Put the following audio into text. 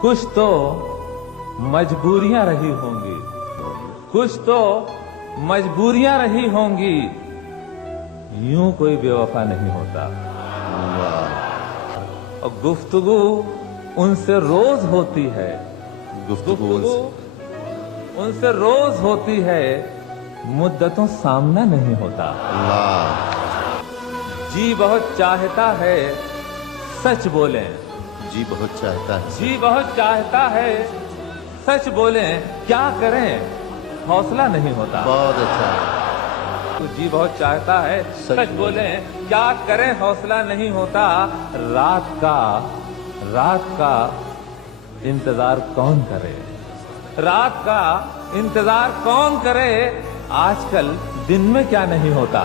कुछ तो मजबूरियां रही होंगी, कुछ तो मजबूरियां रही होंगी, यूं कोई बेवफा नहीं होता। और गुफ्तगू उनसे रोज होती है, गुफ्तगू उनसे रोज होती है, मुद्दतों सामना नहीं होता। जी बहुत चाहता है सच बोलें, जी बहुत चाहता है, जी बहुत चाहता है सच बोलें, क्या करें हौसला नहीं होता। बहुत अच्छा। तो जी बहुत चाहता है सच बोलें, क्या करें हौसला नहीं होता। रात का इंतजार कौन करे, रात का इंतजार कौन करे, आजकल दिन में क्या नहीं होता।